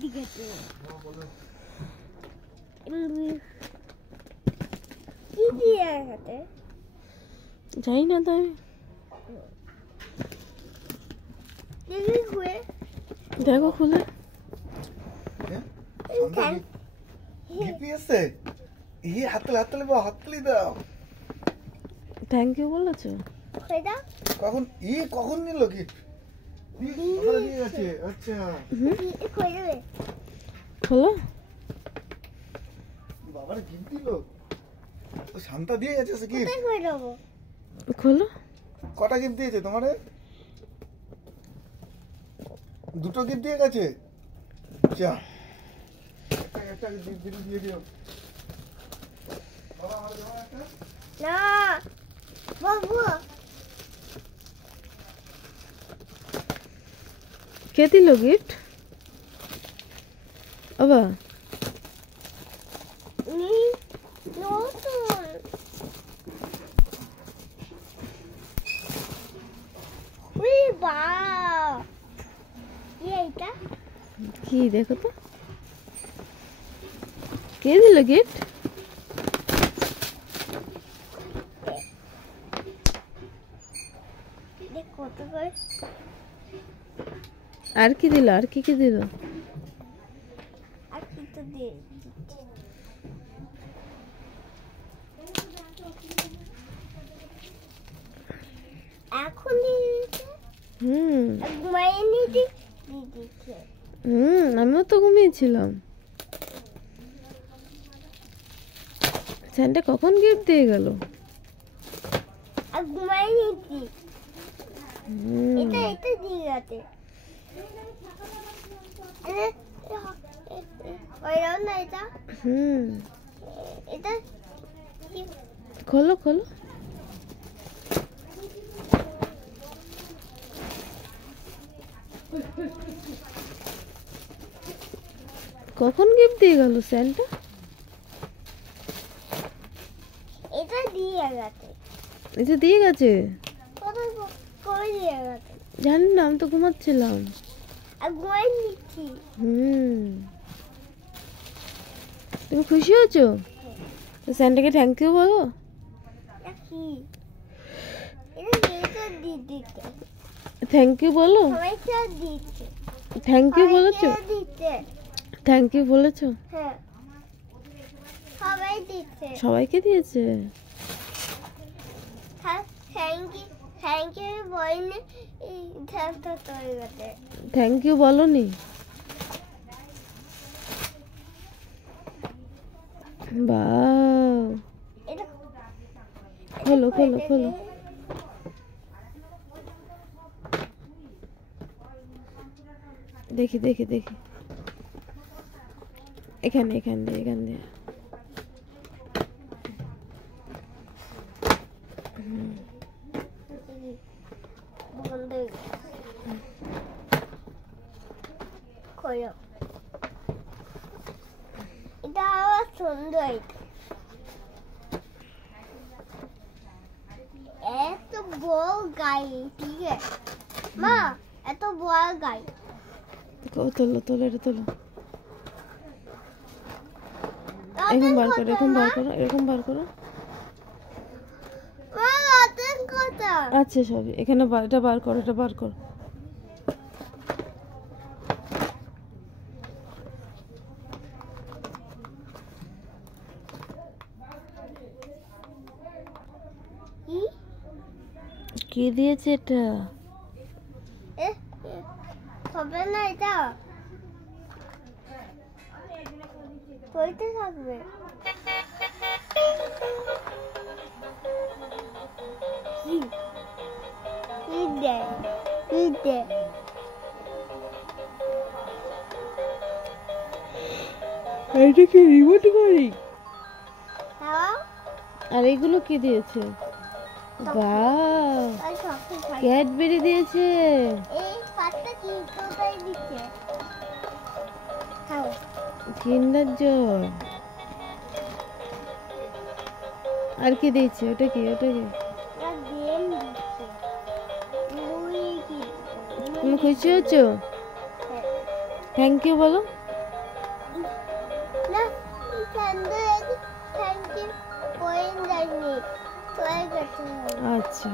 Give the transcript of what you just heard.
দিকেতে কি দিয়ে হাতে যাই না তো আমি দেখি খুলে দেখো খুলে গিপিএসে এই হাততালি দাও থ্যাংক ইউ বলেছো খুলে দাও কখন নিল গিফট দিয়ে গেছে আচ্ছা খুলে দেবে খোলো বাবার গিফট দিল শান্তা দিয়ে গেছে সে গিফট কোথায় খুলে দেবো খোলো কটা গিফট দিয়েছে তোমারে দুটো গিফট দিয়ে গেছে আচ্ছা একটা দিয়ে দিও বাবা আমার দেওয়া একটা না বাবু কে দিল গিফট বাবা নতুন উই বা এইটা কি দেখো তো কে দিল গিফট দেখ কত করে আর কি দিল আর কি দিল আর কি তো দিয়ে এখন দিয়েছে ঘুমাইনি দিদিকে আমিও তো ঘুমিয়েছিলাম স্যান্টা কখন গিফট দিয়ে গেল আর ঘুমাইনি এটা এটা দিয়ে গেছে ওইরকম না এটা এটা খোলো খোলো কখন গিফট দিয়ে গেল স্যান্টা এটা দিয়ে গেছে এটা দিয়ে গেছে কোথায় কবে দিয়ে গেছে জানি না আমি তো ঘুমাচ্ছিলাম আর ঘুমাই নিচ্ছি তুমি খুশি হয়েছো তো স্যান্টাকে থ্যাংক ইউ বলো কি এটা এটা দিদিকে থ্যাংক ইউ বলো সবাইকে দিচ্ছে থ্যাংক ইউ বলেছো দিচ্ছে থ্যাংক ইউ বলেছো হ্যাঁ সবাই দিচ্ছে সবাইকে দিয়েছে থ্যাংক ইউ বইনে এই ধ্যানটা তৈরি গেছে থ্যাংক ইউ বলনি বাও এটা খোলো খোলো খোলো দেখি দেখি দেখি এখানে এখান দিয়ে এখান দিয়ে বন্ধ খোলো এটা আবার সুন্দর এত বড় গাড়ি ঠিক আছে মা এত বড় গাড়ি তোলো তোলো এটা তোলো এরকম বার করো এরকম বার করো এরকম বার করো মা রাতের কথা আচ্ছা সবই এখানে এটা বার করো এটা বার করো কি দিয়েছে এটা হবে না এটা চলতে থাকবে এটা কি রিমোট গাড়ি হ্যাঁ আর এগুলো কি দিয়েছে বাহ ক্যাডবেরি দিয়েছে এই পাতটা কি কোথায় দিচ্ছে খাও কিন্ডার জয় আর কি দিয়েছে ওটা কি ওটা কি এটা গেম দিচ্ছে মুই কি তুমি খুশি হচ্ছো থ্যাংক ইউ বলো। না থ্যাংক ইউ পয়েন্ট যায়নি, চলে গেছে। আচ্ছা